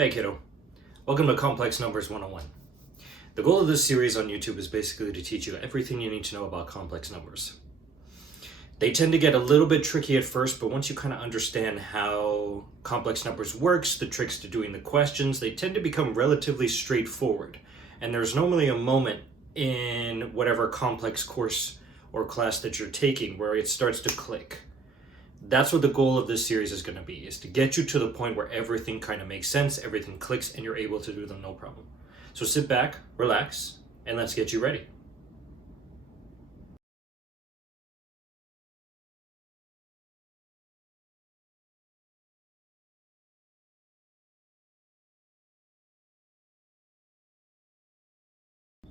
Hey kiddo, welcome to Complex Numbers 101. The goal of this series on YouTube is basically to teach you everything you need to know about complex numbers. They tend to get a little bit tricky at first, but once you kind of understand how complex numbers works, the tricks to doing the questions, they tend to become relatively straightforward. And there's normally a moment in whatever complex course or class that you're taking where it starts to click. That's what the goal of this series is going to be, is to get you to the point where everything kind of makes sense, everything clicks, and you're able to do them no problem. So sit back, relax, and let's get you ready.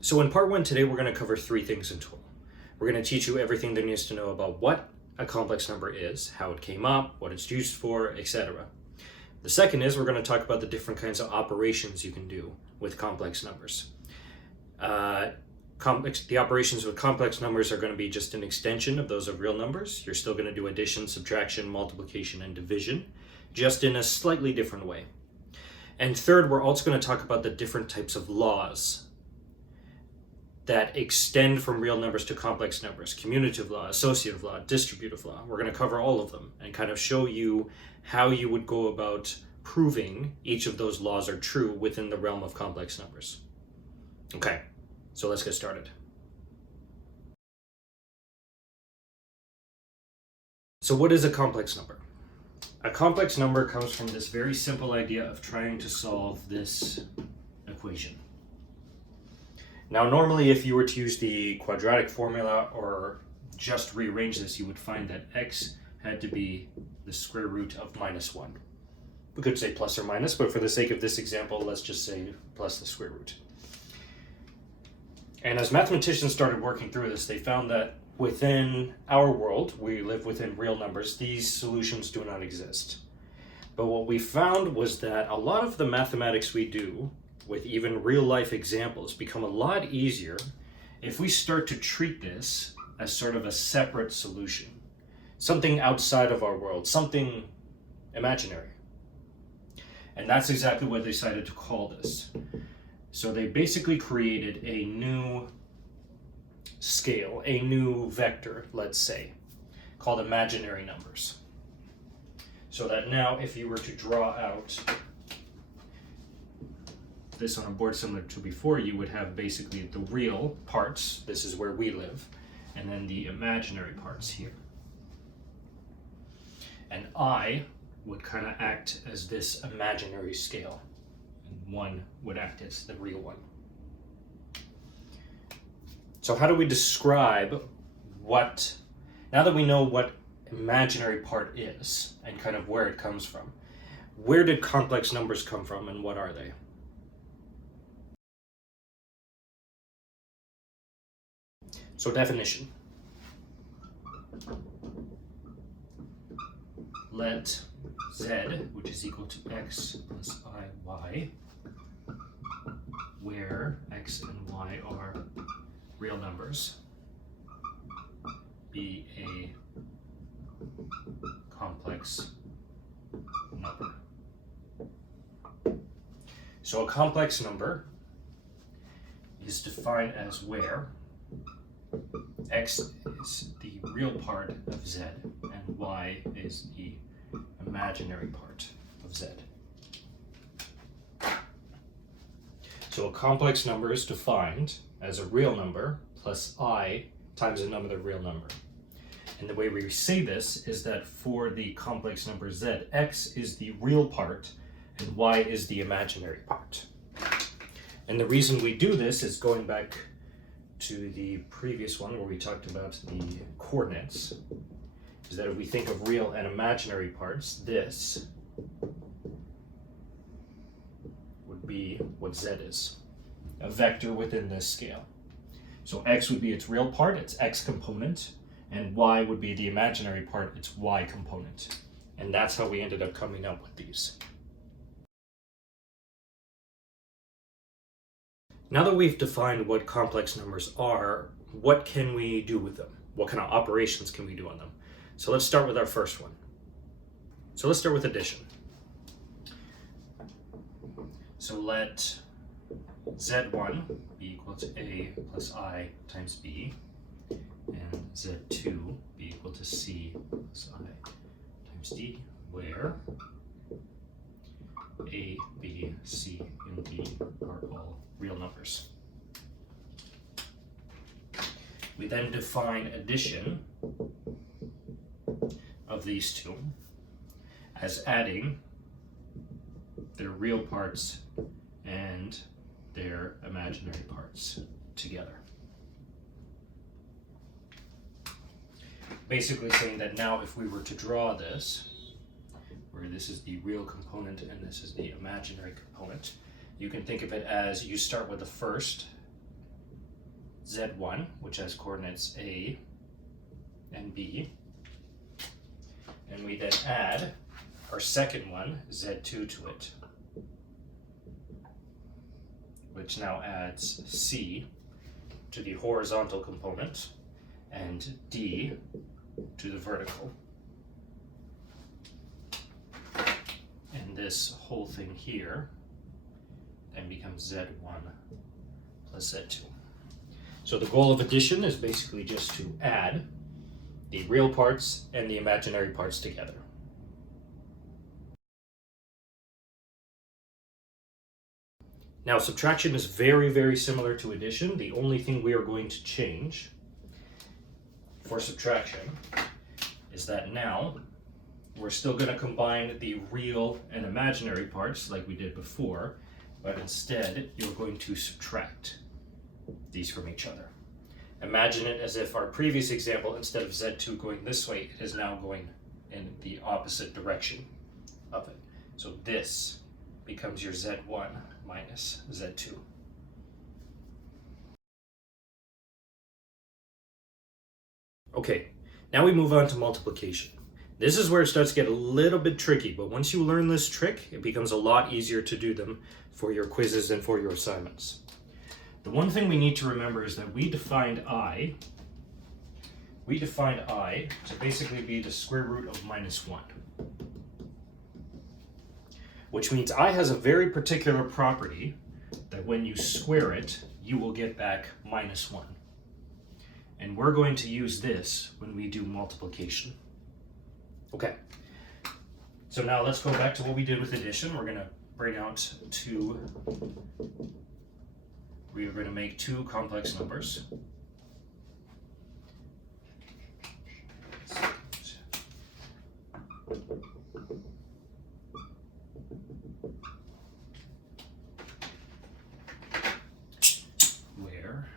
So in part one today, we're going to cover three things in total. We're going to teach you everything there needs to know about what a complex number is, how it came up, what it's used for, etc. The second is we're going to talk about the different kinds of operations you can do with complex numbers. The operations with complex numbers are going to be just an extension of those of real numbers. You're still going to do addition, subtraction, multiplication, and division, just in a slightly different way. And third, we're also going to talk about the different types of laws that extend from real numbers to complex numbers: commutative law, associative law, distributive law. We're going to cover all of them and kind of show you how you would go about proving each of those laws are true within the realm of complex numbers. Okay, so let's get started. So what is a complex number? A complex number comes from this very simple idea of trying to solve this equation. Now, normally, if you were to use the quadratic formula or just rearrange this, you would find that x had to be the square root of -1. We could say plus or minus, but for the sake of this example, let's just say plus the square root. And as mathematicians started working through this, they found that within our world, we live within real numbers, these solutions do not exist. But what we found was that a lot of the mathematics we do with even real life examples become a lot easier if we start to treat this as sort of a separate solution, something outside of our world, something imaginary. And that's exactly what they decided to call this. So they basically created a new scale, a new vector, let's say, called imaginary numbers. So that now if you were to draw out this on a board similar to before, you would have basically the real parts, this is where we live, and then the imaginary parts here. And I would kind of act as this imaginary scale, and 1 would act as the real one. So how do we describe what, now that we know what imaginary part is and kind of where it comes from, where did complex numbers come from and what are they? So definition. Let z, which is equal to x plus iy, where x and y are real numbers, be a complex number. So a complex number is defined as where x is the real part of z and y is the imaginary part of z. So a complex number is defined as a real number plus I times another real number. And the way we say this is that for the complex number z, x is the real part and y is the imaginary part. And the reason we do this is going back to the previous one where we talked about the coordinates, is that if we think of real and imaginary parts, this would be what z is, a vector within this scale. So x would be its real part, its x component, and y would be the imaginary part, its y component. And that's how we ended up coming up with these. Now that we've defined what complex numbers are, what can we do with them? What kind of operations can we do on them? So let's start with our first one. So let's start with addition. So let Z1 be equal to A plus I times B, and Z2 be equal to C plus I times D, where A, B, C, and D are all real numbers. We then define addition of these two as adding their real parts and their imaginary parts together. Basically saying that now if we were to draw this, where this is the real component and this is the imaginary component, you can think of it as you start with the first Z1, which has coordinates A and B, and we then add our second one, Z2, to it, which now adds C to the horizontal component and D to the vertical. And this whole thing here then becomes Z1 plus Z2. So the goal of addition is basically just to add the real parts and the imaginary parts together. Now, subtraction is very, very similar to addition. The only thing we are going to change for subtraction is that now we're still going to combine the real and imaginary parts like we did before, but instead you're going to subtract these from each other. Imagine it as if our previous example, instead of Z2 going this way, it is now going in the opposite direction of it. So this becomes your Z1 minus Z2. Okay, now we move on to multiplication. This is where it starts to get a little bit tricky, but once you learn this trick, it becomes a lot easier to do them for your quizzes and for your assignments. The one thing we need to remember is that we defined I to basically be the square root of minus 1. Which means I has a very particular property that when you square it, you will get back minus 1. And we're going to use this when we do multiplication. Okay, so now let's go back to what we did with addition. We're going to bring out we are going to make two complex numbers. Where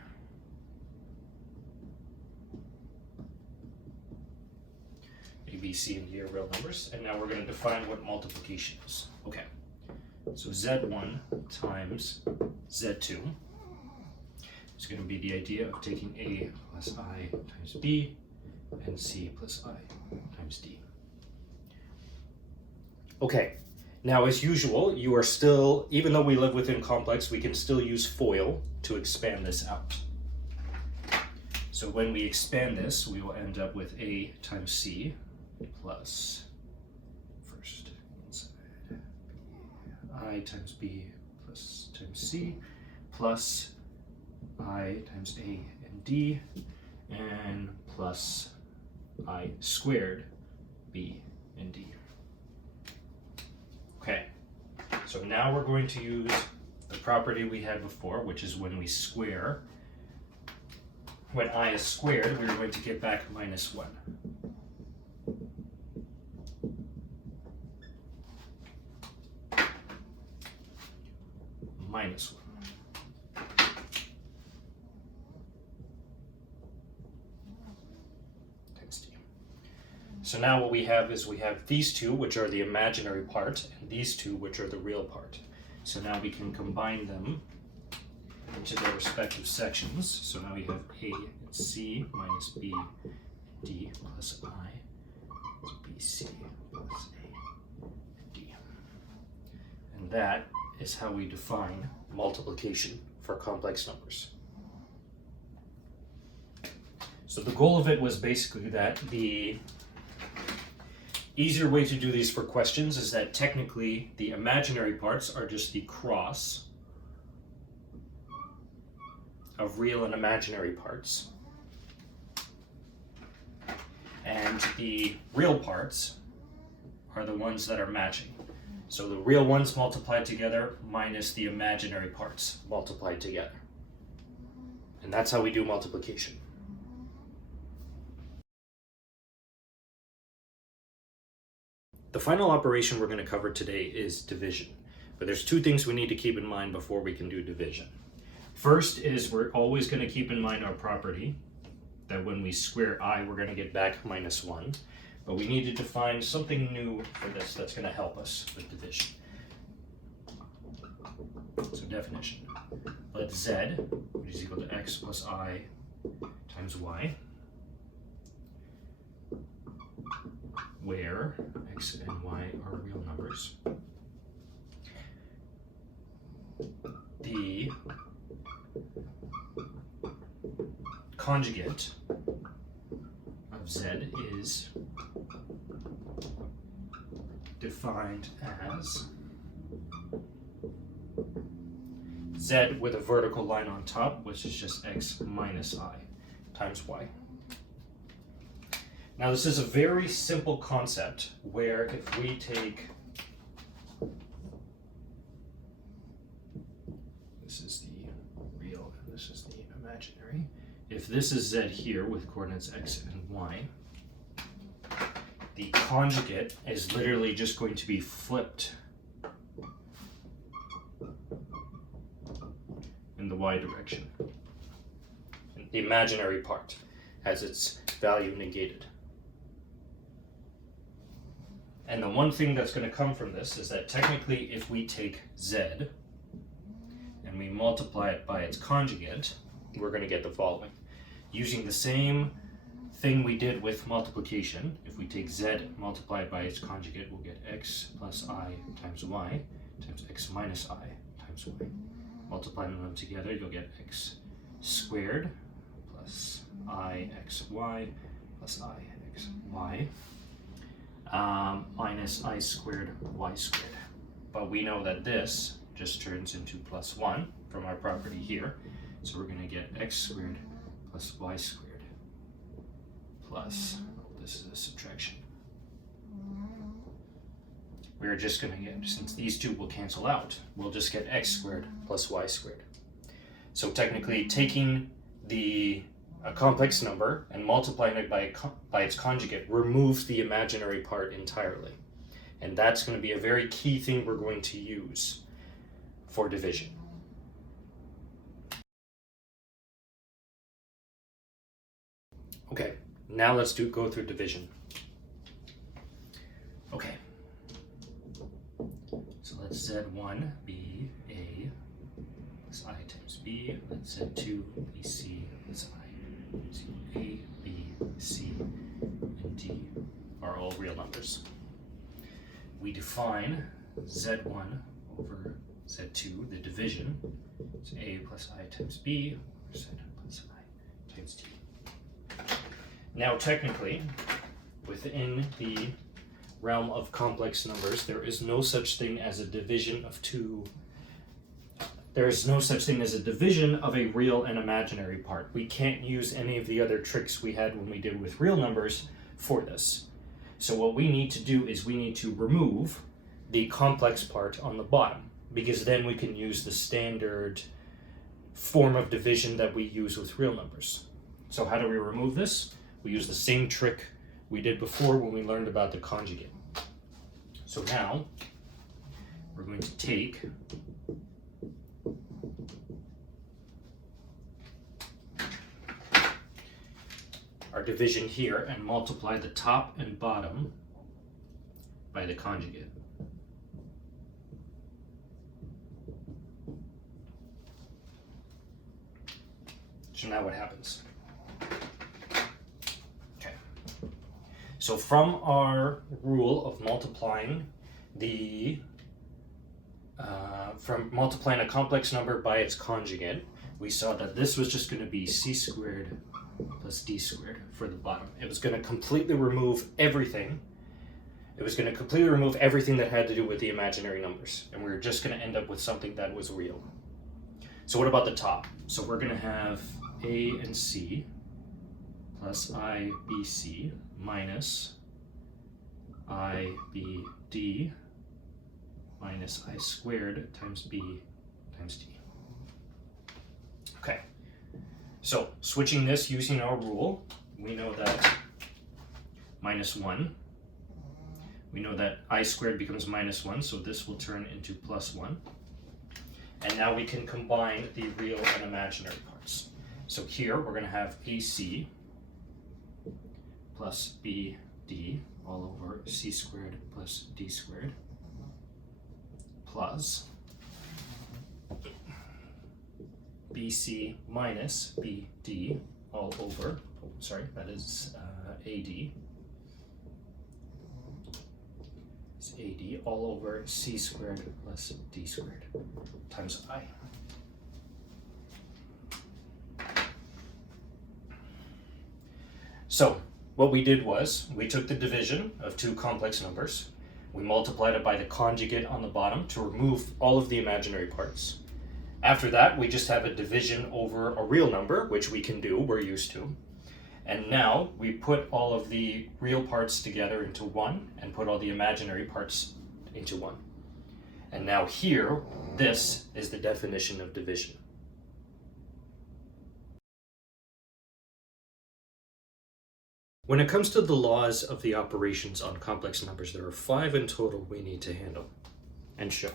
A, B, C, and D are real numbers. And now we're going to define what multiplication is. Okay, so Z1 times Z2 is going to be the idea of taking A plus I times B and C plus I times D. Okay, now as usual, you are still, even though we live within complex, we can still use FOIL to expand this out. So when we expand this, we will end up with A times C plus first inside I times B plus times C plus I times A and D and plus I squared B and D. Okay, so now we're going to use the property we had before, which is when we square, when I is squared, we're going to get back minus 1. Minus 1. So now what we have is we have these two, which are the imaginary part, and these two, which are the real part. So now we can combine them into their respective sections. So now we have A and C minus B, D plus I, BC plus A and D. And that is how we define multiplication for complex numbers. So the goal of it was basically that Easier way to do these for questions is that technically the imaginary parts are just the cross of real and imaginary parts. And the real parts are the ones that are matching. So the real ones multiplied together minus the imaginary parts multiplied together. And that's how we do multiplication. The final operation we're going to cover today is division. But there's two things we need to keep in mind before we can do division. First is we're always going to keep in mind our property that when we square I, we're going to get back -1. But we need to define something new for this that's going to help us with division. So definition. Let z, which is equal to x plus I times y, where x and y are real numbers, the conjugate of z is defined as z with a vertical line on top, which is just x minus I times y. Now this is a very simple concept where if we take, this is the real and this is the imaginary, if this is z here with coordinates x and y, the conjugate is literally just going to be flipped in the y direction. And the imaginary part has its value negated. And the one thing that's going to come from this is that technically if we take z and we multiply it by its conjugate, we're going to get the following. Using the same thing we did with multiplication, if we take z multiplied by its conjugate, we'll get x plus I times y times x minus I times y. Multiplying them together, you'll get x squared plus I xy plus I xy minus I squared y squared. But we know that this just turns into +1 from our property here. So we're going to get x squared plus y squared plus, this is a subtraction. We're just going to get, since these two will cancel out, we'll just get x squared plus y squared. So technically taking a complex number and multiplying it by its conjugate removes the imaginary part entirely. And that's going to be a very key thing we're going to use for division. Okay, now let's go through division. Okay. So let z1 be a plus I times b, let z2 be c plus I. So a, b, c, and d are all real numbers. We define z1 over z2, the division, is a plus I times b, or z plus I times d. Now technically, within the realm of complex numbers, there is no such thing as a division of two. There is no such thing as a division of a real and imaginary part. We can't use any of the other tricks we had when we did with real numbers for this. So what we need to do is we need to remove the complex part on the bottom, because then we can use the standard form of division that we use with real numbers. So how do we remove this? We use the same trick we did before when we learned about the conjugate. So now we're going to take our division here and multiply the top and bottom by the conjugate. So now what happens? Okay. So from our rule of multiplying from multiplying a complex number by its conjugate, we saw that this was just going to be c squared plus d squared for the bottom. It was going to completely remove everything It was going to completely remove everything that had to do with the imaginary numbers, and we were just going to end up with something that was real. So what about the top? So we're going to have a and c plus I, B, C minus I, B, D minus I squared times B times D. Okay, so switching this using our rule, we know that minus 1. We know that I squared becomes minus 1, so this will turn into plus 1. And now we can combine the real and imaginary parts. So here we're going to have AC plus BD all over C squared plus D squared plus BC minus BD all over, that is AD. It's AD all over C squared plus D squared times I. So what we did was we took the division of two complex numbers, we multiplied it by the conjugate on the bottom to remove all of the imaginary parts. After that, we just have a division over a real number, which we can do, we're used to. And now we put all of the real parts together into one and put all the imaginary parts into one. And now here, this is the definition of division. When it comes to the laws of the operations on complex numbers, there are 5 in total we need to handle and show.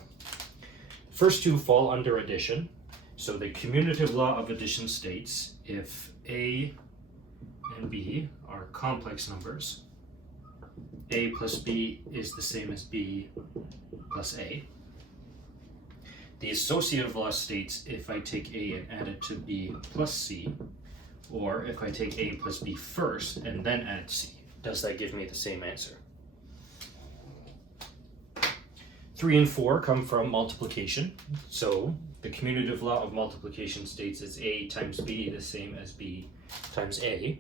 First two fall under addition. So the commutative law of addition states if A and B are complex numbers, A plus B is the same as B plus A. The associative law states if I take A and add it to B plus C, or if I take A plus B first and then add C, does that give me the same answer? 3 and 4 come from multiplication. So the commutative law of multiplication states it's A times B the same as B times A.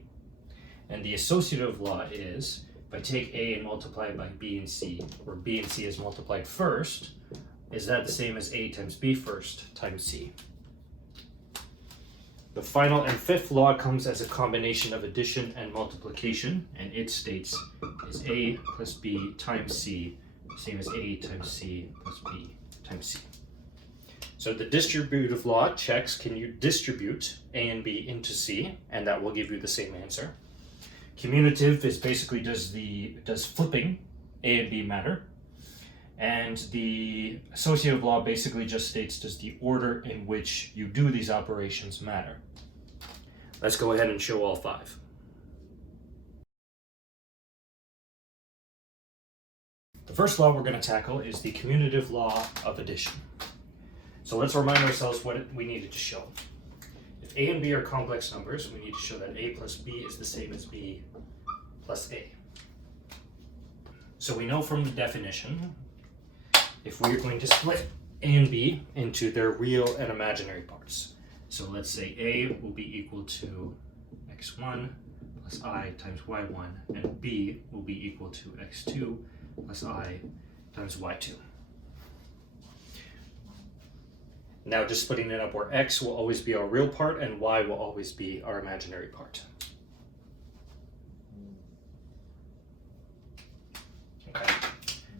And the associative law is if I take A and multiply it by B and C, where B and C is multiplied first, is that the same as A times B first times C? The final and fifth law comes as a combination of addition and multiplication, and it states is A plus B times C the same as A times C plus B times C. So the distributive law checks, can you distribute A and B into C, and that will give you the same answer. Commutative is basically does flipping A and B matter, and the associative law basically just states does the order in which you do these operations matter. Let's go ahead and show all 5. The first law we're going to tackle is the commutative law of addition. So let's remind ourselves what we needed to show. If A and B are complex numbers, we need to show that A plus B is the same as B plus A. So we know from the definition, if we're going to split A and B into their real and imaginary parts. So let's say A will be equal to x1 plus I times y1, and B will be equal to x2 plus I times y2. Now just splitting it up where x will always be our real part and y will always be our imaginary part. Okay,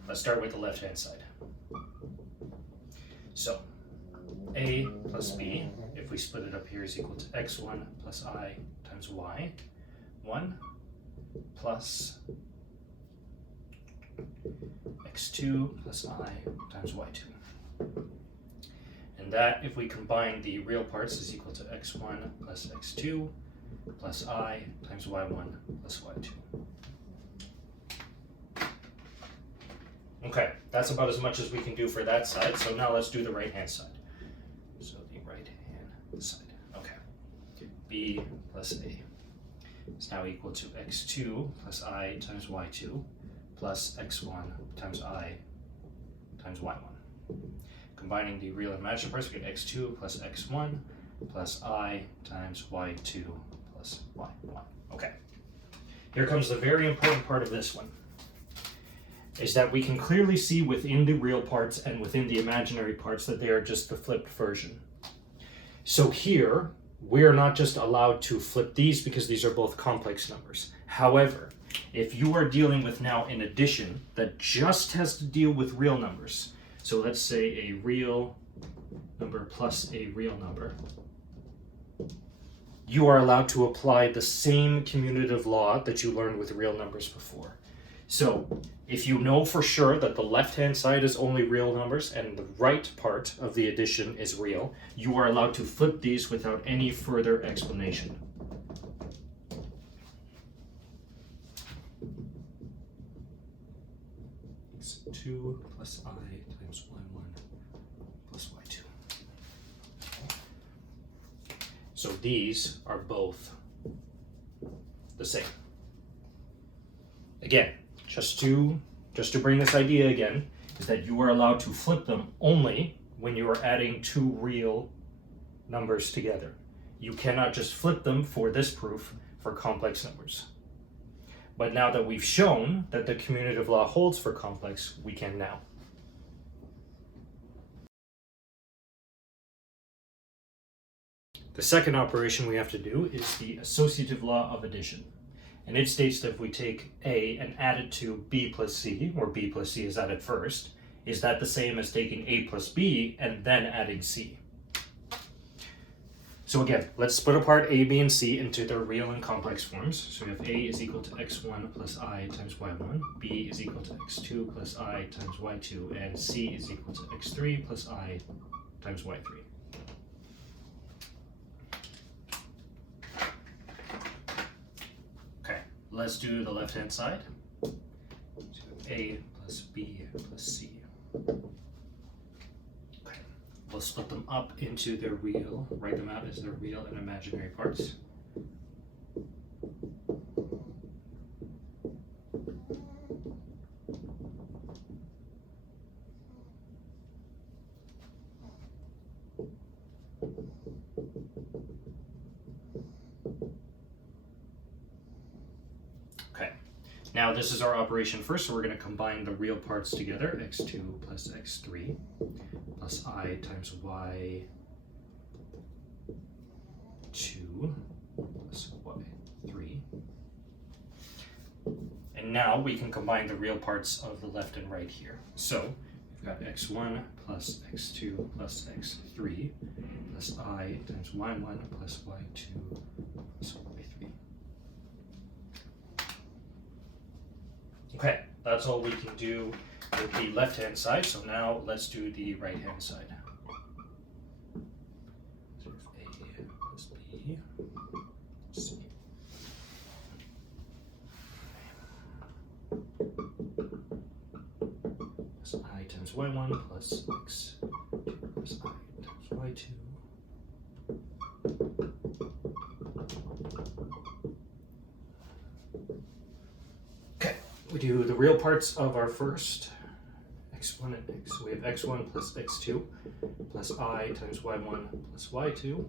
let's start with the left-hand side. So A plus B, if we split it up here, is equal to x1 plus I times y1 plus x2 plus I times y2. And that, if we combine the real parts, is equal to x1 plus x2 plus I times y1 plus y2. Okay, that's about as much as we can do for that side. So now let's do the right-hand side. So the right-hand side. Okay. B plus A is now equal to x2 plus I times y2 plus x1 times I times y1. Combining the real and imaginary parts, we get x2 plus x1 plus I times y2 plus y1. Okay. Here comes the very important part of this one. is that we can clearly see within the real parts and within the imaginary parts that they are just the flipped version. So here, we're not just allowed to flip these because these are both complex numbers. However, if you are dealing with now an addition that just has to deal with real numbers, so let's say a real number plus a real number, you are allowed to apply the same commutative law that you learned with real numbers before. So if you know for sure that the left-hand side is only real numbers and the right part of the addition is real, you are allowed to flip these without any further explanation. X2 plus I times y1 plus y2. So these are both the same. Again, just to bring this idea again, is that you are allowed to flip them only when you are adding two real numbers together. You cannot just flip them for this proof for complex numbers. But now that we've shown that the commutative law holds for complex, we can now. The second operation we have to do is the associative law of addition. And it states that if we take A and add it to B plus C, or B plus C is added first, is that the same as taking A plus B and then adding C? So again, let's split apart A, B, and C into their real and complex forms. So we have A is equal to x1 plus I times y1, B is equal to x2 plus I times y2, and C is equal to x3 plus I times y3. Let's do the left-hand side. So A plus B plus C. Okay. We'll split them up into their real, write them out as their real and imaginary parts. Now this is our operation first, so we're going to combine the real parts together, x2 plus x3 plus I times y2 plus y3. And now we can combine the real parts of the left and right here. So we've got x1 plus x2 plus x3 plus I times y1 plus y2 plus y3. Okay, that's all we can do with the left-hand side, so now let's do the right-hand side. So A plus B, C. Plus I times y1 plus x plus I times y2. We do the real parts of our first x1 and x. We have x1 plus x2 plus I times y1 plus y2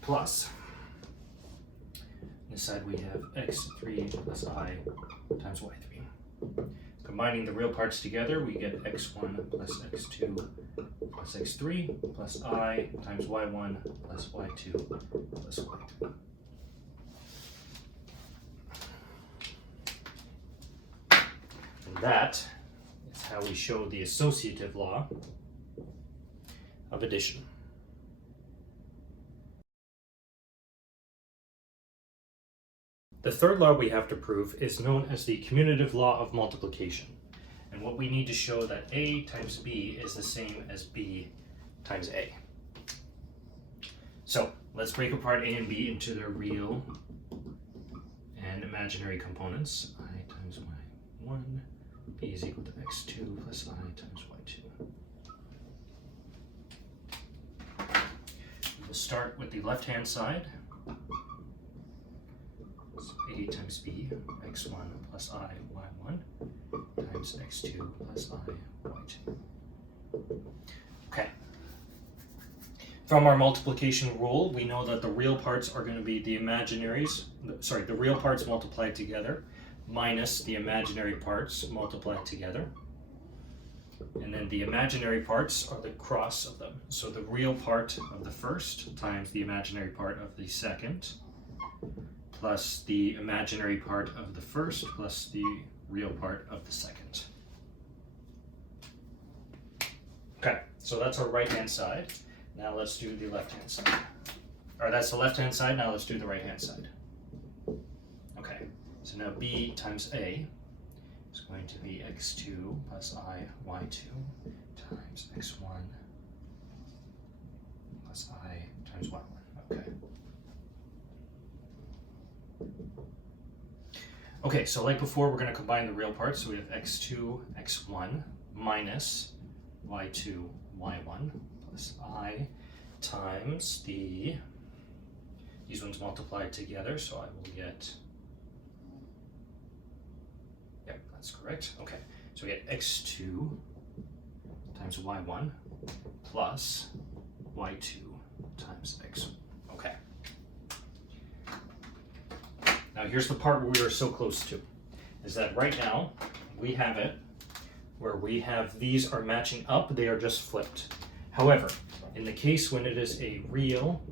plus, on this side we have x3 plus I times y3. Combining the real parts together, we get x1 plus x2 plus x3 plus I times y1 plus y2 plus y3. That is how we show the associative law of addition. The third law we have to prove is known as the commutative law of multiplication. And what we need to show that A times B is the same as B times A. So let's break apart A and B into their real and imaginary components. I times y1. B is equal to x2 plus I times y2. We'll start with the left-hand side. So A times B, x1 plus I, y1, times x2 plus I, y2. Okay. From our multiplication rule, we know that the real parts are going to be the imaginaries, the real parts multiplied together minus the imaginary parts multiplied together. And then the imaginary parts are the cross of them. So the real part of the first times the imaginary part of the second, plus the imaginary part of the first, plus the real part of the second. Okay, so that's our right-hand side. Now let's do the left-hand side. Or that's the left-hand side, now let's do the right-hand side. Okay, so now b times a is going to be x2 plus I y2 times x1 plus I times y1. Okay. Okay, so like before, we're going to combine the real parts. So we have x2, x1 minus y2, y1 plus I times these ones multiplied together. So I will get, yep, that's correct. Okay, so we get x2 times y1 plus y2 times x1. Okay. Now here's the part where we are so close to, is that right now we have it where we have these are matching up, they are just flipped. However, in the case when it is a real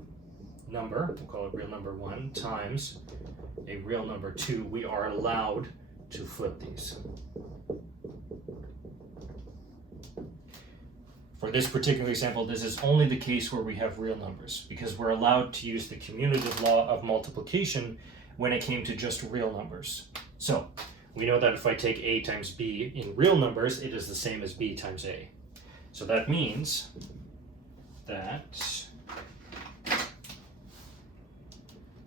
number, we'll call it real number 1 times a real number 2, we are allowed to flip these. For this particular example, this is only the case where we have real numbers, because we're allowed to use the commutative law of multiplication when it came to just real numbers. So we know that if I take a times b in real numbers, it is the same as b times a. So that means that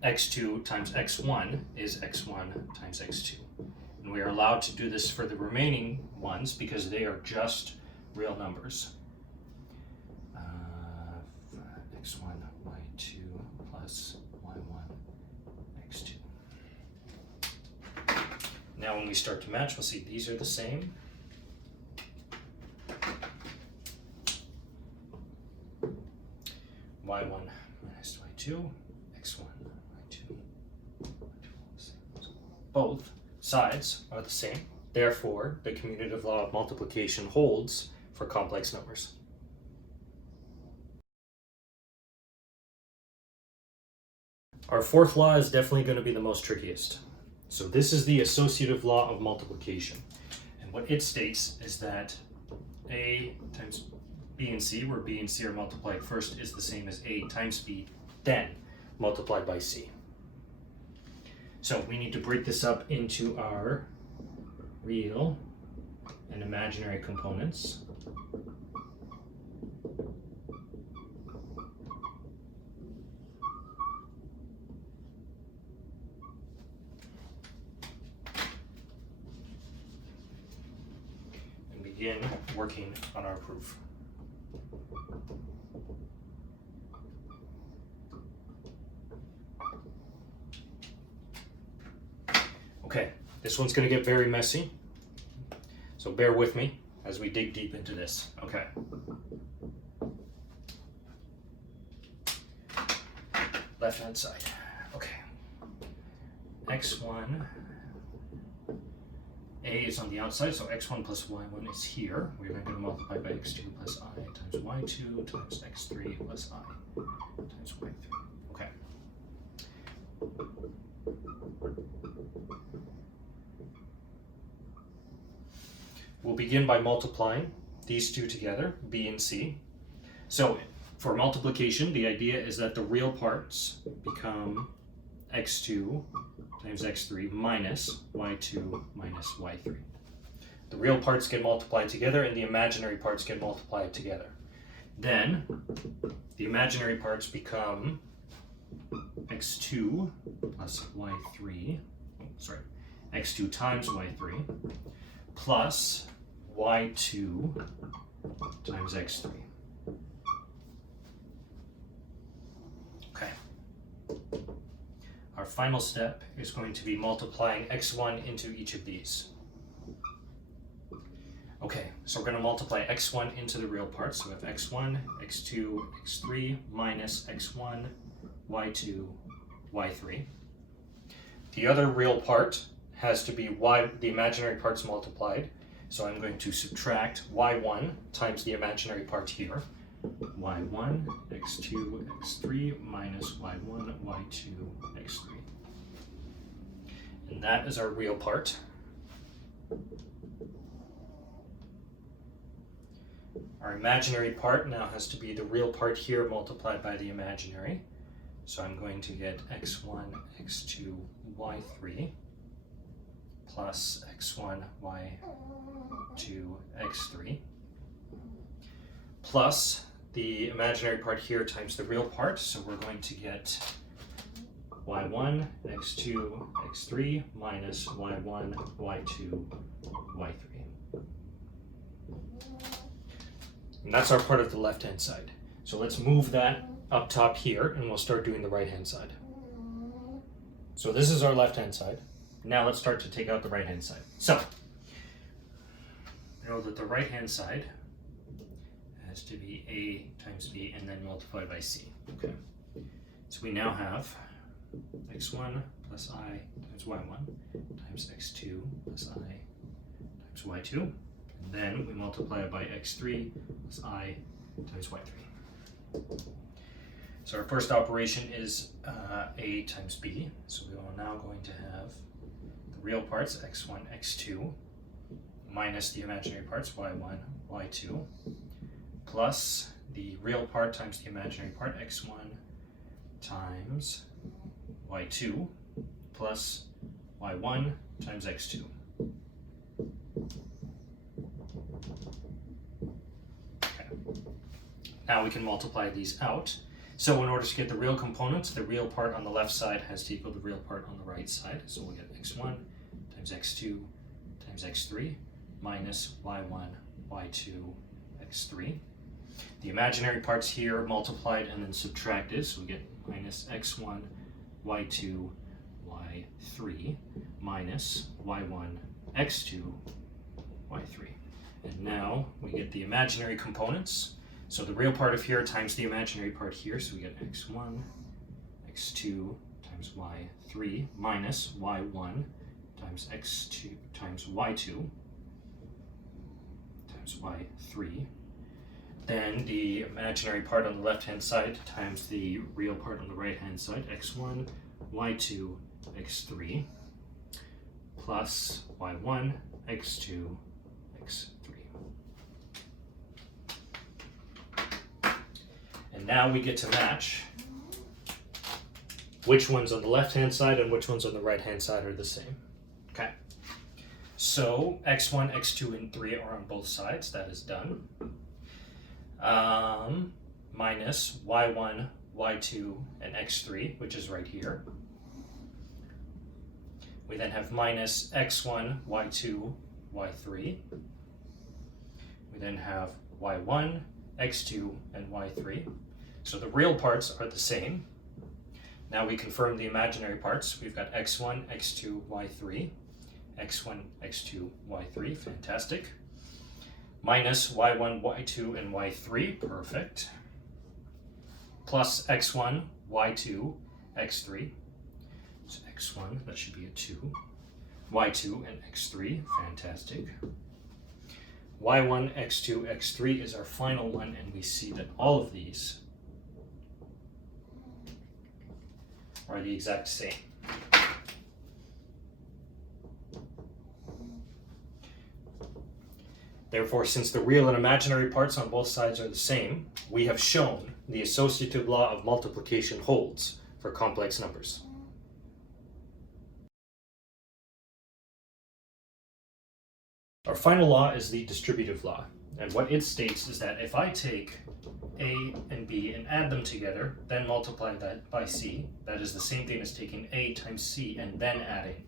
x2 times x1 is x1 times x2. And we are allowed to do this for the remaining ones because they are just real numbers. X1, y2 plus y1, x2. Now when we start to match, we'll see these are the same. y1 minus y2, x1, y2, both sides are the same. Therefore, the commutative law of multiplication holds for complex numbers. Our fourth law is definitely going to be the most trickiest. So this is the associative law of multiplication. And what it states is that a times b and c, where b and c are multiplied first, is the same as a times b, then multiplied by c. So we need to break this up into our real and imaginary components. Begin working on our proof. Okay, this one's going to get very messy, so bear with me as we dig deep into this. Okay. Left hand side. Okay. x1, a is on the outside, so x1 plus y1 is here. We're then going to multiply by x2 plus I times y2 times x3 plus I times y3. Okay. We'll begin by multiplying these two together, b and c. So for multiplication, the idea is that the real parts become x2 times x3 minus y2 minus y3. The real parts get multiplied together and the imaginary parts get multiplied together. Then the imaginary parts become x2 plus y3, x2 times y3 plus y2 times x3. Okay. Our final step is going to be multiplying x1 into each of these. Okay, so we're going to multiply x1 into the real parts. So we have x1, x2, x3 minus x1, y2, y3. The other real part has to be y, the imaginary parts multiplied. So I'm going to subtract y1 times the imaginary part here. y1, x2, x3 minus y1, y2, x3. And that is our real part. Our imaginary part now has to be the real part here multiplied by the imaginary. So I'm going to get x1, x2, y3 plus x1, y2, x3 plus the imaginary part here times the real part. So we're going to get y1, x2, x3 minus y1, y2, y3. And that's our part of the left-hand side. So let's move that up top here and we'll start doing the right-hand side. So this is our left-hand side. Now let's start to take out the right-hand side. So, know that the right-hand side has to be a times b and then multiplied by c. Okay. So we now have x1 plus I times y1 times x2 plus I times y2. And then we multiply it by x3 plus I times y3. So our first operation is a times b. So we are now going to have the real parts x1, x2 minus the imaginary parts y1, y2 plus the real part times the imaginary part x1 times y2 plus y1 times x2. Okay. Now we can multiply these out. So in order to get the real components, the real part on the left side has to equal the real part on the right side. So we'll get x1 times x2 times x3 minus y1, y2, x3. The imaginary parts here multiplied and then subtracted, so we get minus x1, y2, y3 minus y1, x2, y3. And now we get the imaginary components. So the real part of here times the imaginary part here, so we get x1, x2 times y3 minus y1 times x2 times y2 times y3. Then the imaginary part on the left-hand side times the real part on the right-hand side, x1, y2, x3 plus y1, x2, x3. And now we get to match which ones on the left-hand side and which ones on the right-hand side are the same. Okay. So x1, x2, and 3 are on both sides. That is done. Minus y1, y2, and x3, which is right here. We then have minus x1, y2, y3. We then have y1, x2, and y3. So the real parts are the same. Now we confirm the imaginary parts. We've got x1, x2, y3. x1, x2, y3, fantastic. Minus y1, y2, and y3, perfect. Plus x1, y2, x3. So x1, that should be a 2. y2 and x3, fantastic. y1, x2, x3 is our final one, and we see that all of these are the exact same. Therefore, since the real and imaginary parts on both sides are the same, we have shown the associative law of multiplication holds for complex numbers. Our final law is the distributive law, and what it states is that if I take A and B and add them together, then multiply that by C, that is the same thing as taking A times C and then adding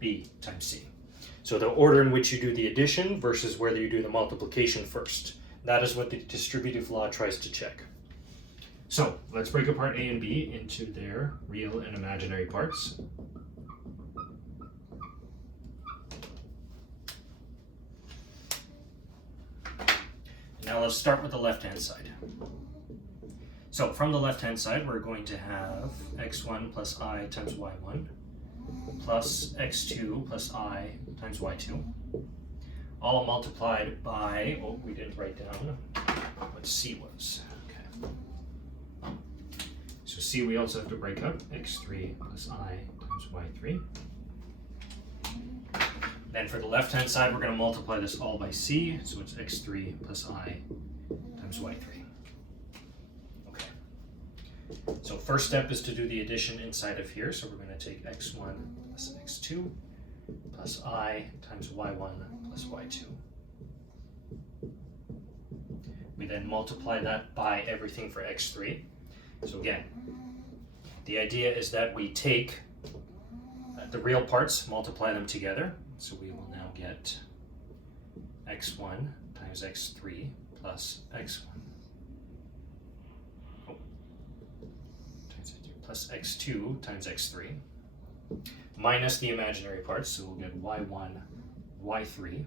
B times C. So the order in which you do the addition versus whether you do the multiplication first. That is what the distributive law tries to check. So let's break apart A and B into their real and imaginary parts. Now let's start with the left-hand side. So from the left-hand side, we're going to have x1 plus I times y1 plus x2 plus I times y2, all multiplied by, oh, we didn't write down what c was. Okay. So c we also have to break up, x3 plus I times y3. Then for the left-hand side, we're going to multiply this all by c, so it's x3 plus I times y3. Okay. So first step is to do the addition inside of here, so we're going to take x1 plus x2 plus I times y1 plus y2. We then multiply that by everything for x3. So again, the idea is that we take the real parts, multiply them together. So we will now get x1 times x3 plus x1 plus x2 times x3 minus the imaginary parts. So we'll get y1, y3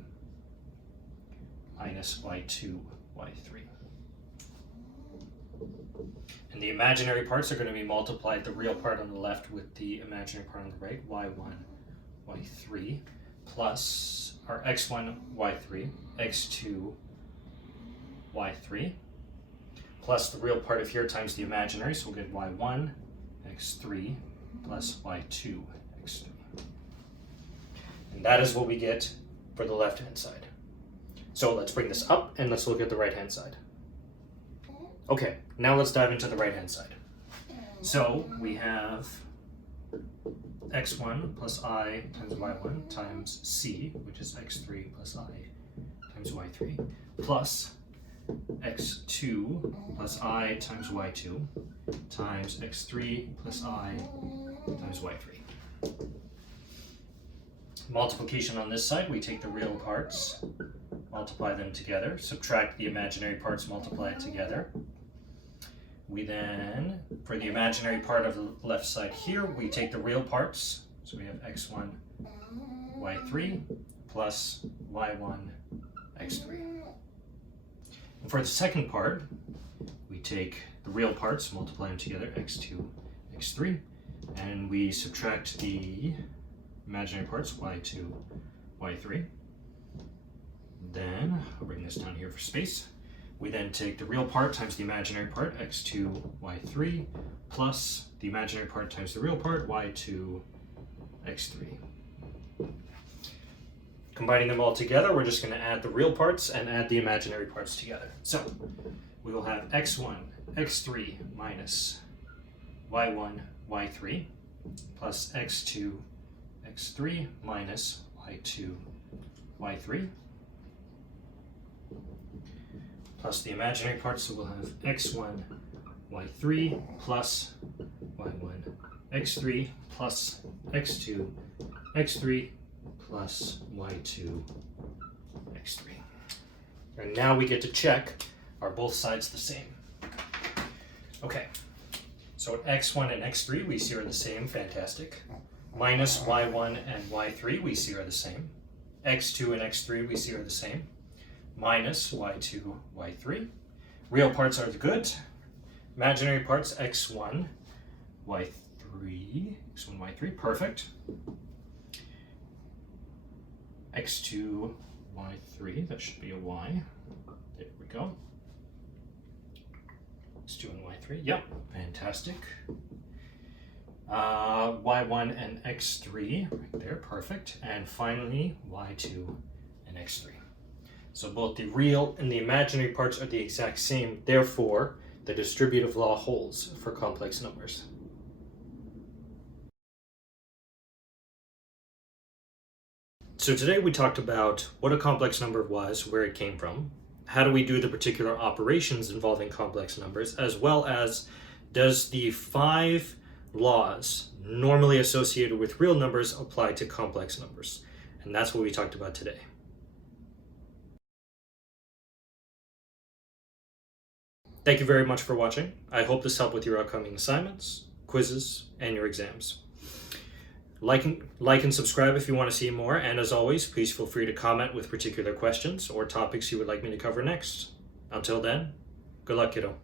minus y2, y3. And the imaginary parts are going to be multiplied, the real part on the left with the imaginary part on the right, y1, y3, plus our x1, y3, x2, y3, plus the real part of here times the imaginary, so we'll get y1, x3, plus y2, x3. And that is what we get for the left-hand side. So let's bring this up and let's look at the right-hand side. Okay, now let's dive into the right-hand side. So we have x1 plus I times y1 times c, which is x3 plus I times y3, plus x2 plus I times y2 times x3 plus I times y3. Multiplication on this side, we take the real parts, multiply them together, subtract the imaginary parts, multiply it together. We then, for the imaginary part of the left side here, we take the real parts. So we have x1, y3 plus y1, x3. And for the second part, we take the real parts, multiply them together, x2, x3, and we subtract the imaginary parts, y2, y3. Then, I'll bring this down here for space. We then take the real part times the imaginary part, x2, y3, plus the imaginary part times the real part, y2, x3. Combining them all together, we're just going to add the real parts and add the imaginary parts together. So we will have x1, x3 minus y1, y3, plus x2, x3 minus y2, y3. Plus the imaginary parts, so we'll have x1, y3 plus y1, x3 plus x2, x3 plus y2, x3. And now we get to check, are both sides the same? Okay, so at x1 and x3 we see are the same, fantastic. Minus y1 and y3 we see are the same. x2 and x3 we see are the same. Minus y2, y3. Real parts are good. Imaginary parts, x1, y3, perfect. x2, y3, that should be a y. There we go. x2 and y3, yep, fantastic. Y1 and x3, right there, perfect. And finally, y2 and x3. So both the real and the imaginary parts are the exact same, therefore the distributive law holds for complex numbers. So today we talked about what a complex number was, where it came from, how do we do the particular operations involving complex numbers, as well as does the 5 laws normally associated with real numbers apply to complex numbers. And that's what we talked about today. Thank you very much for watching. I hope this helped with your upcoming assignments, quizzes, and your exams. Like and subscribe if you want to see more, and as always, please feel free to comment with particular questions or topics you would like me to cover next. Until then, good luck, kiddo.